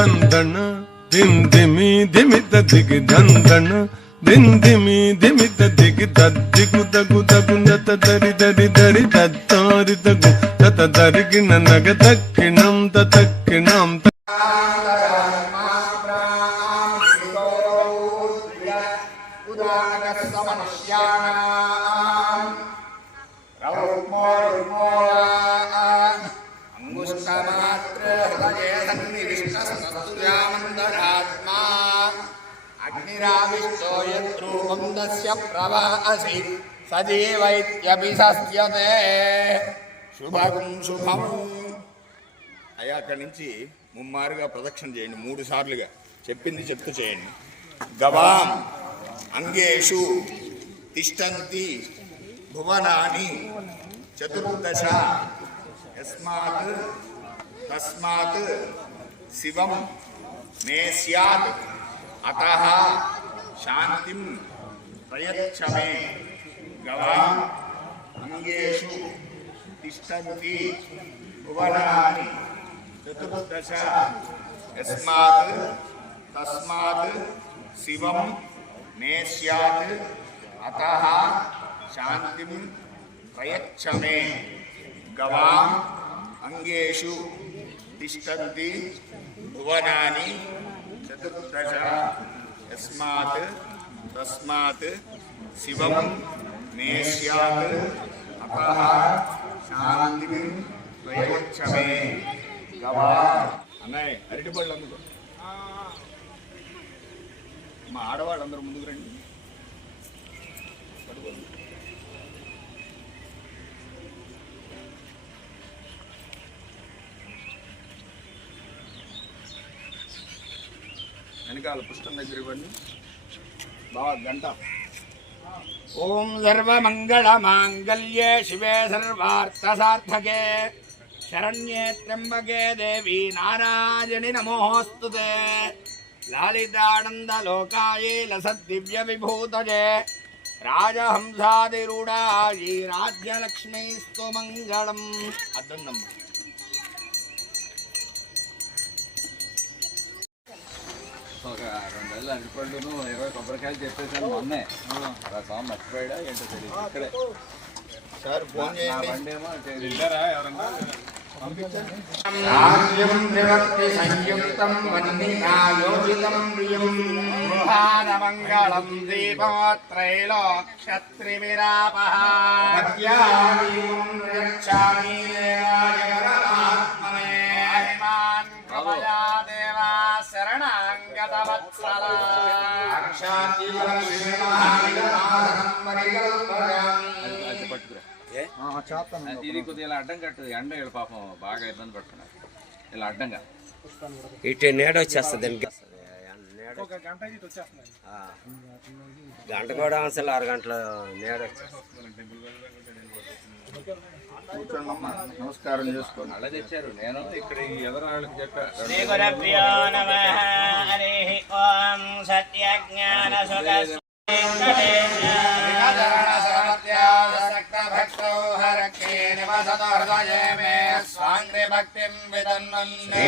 దిమ్ దిమి దిమిత దిగి దందన దిందిమి దిమి దిమిత దిగి దద్దిగు దగు దగు నత దరి దరి దరి దత్తారి దగు తత దరిగిన నగ దక్కిణం తక్కిణం అంగుష్టమాత్రహృదయేన్నివిష్టస్తస్యామంతరాత్మా అగ్నిరావిష్టో యద్రూపం తస్య ప్రవాసి సజీవైత్యపి సస్యతే శుభం శుభం అయ్యా అక్కడి నుంచి ముమ్మారుగా ప్రదక్షిణ చేయండి మూడు సార్లుగా. చెప్పింది చెప్తూ చేయండి. గవాం అంగేషు తిష్టంతి భువనాని చతుర్దశ యస్మాత్ తస్మాత్ శివం మే స్యాత్. అత శాంతిం ప్రయచ్చ మే గవాం అంగేషు తిష్టంతి భువనాని చతుర్దశ యస్మాత్ తస్మాత్ శివం మే స్యాత్ అత శాంతిం ప్రయచ్చ మే గవాం అంగేషు తిష్టంతి భువనాని చతుర్దశ యస్మాత్ తస్మాత్ శివం నేష్యాత్ స్యాత్ అత శాంతిం గవా మే అన్నయ్య అరటిపళ్ళు అందుకో. మా ఆడవాళ్ళందరూ ముందుకు రండి. పడుకోండి. వెనకాల పుష్టం దగ్గర ఇవ్వండి. బాగా గంట. ఓం సర్వమంగళ మాంగళ్యే శివే సర్వార్థసార్థకే. శరణ్యే త్ర్యంబకే దేవి నారాయణి నమోస్తు లాలితానందలోకాయే లసద్దివ్య విభూతజే రాజహంసాదిరుడాయి రాజ్యలక్ష్మీస్తు మంగళం అద్దన్నమ్మ ఒక రెండు నెలలు అరటిపళ్ళును ఇరవై కొబ్బరికాయలు చెప్పేసాను మొన్నే. అలా స్వామి మర్చిపోయాడా ఏంటో తెలియదు. ఇక్కడే. సార్ ఫోన్ చేయండి. విభక్తి సంయుక్తం ప్రియం ఇది కొద్దిగా ఇలా అడ్డం కట్టు ఎండ పాపం బాగా ఇబ్బంది పడుతున్నారు ఇలా అడ్డంగా. ఇటు నీడ వచ్చేస్తుంది గంట కూడా అసలు ఆరు గంటల నీడ వచ్చేస్తుంది కూర్చోండమ్మా నమస్కారం చేసుకోండి అలా తెచ్చారు నేను ఇక్కడ ఈ ఎదరాళ్ళకి చెప్పాను श्रीगुरुभ्यो नमः हरिः ॐ सत्यज्ञानसुखस्य భక్తౌ హరకే నివసత హృదయే మే స్వాంగ్రి భక్తిం విదన్వన్నే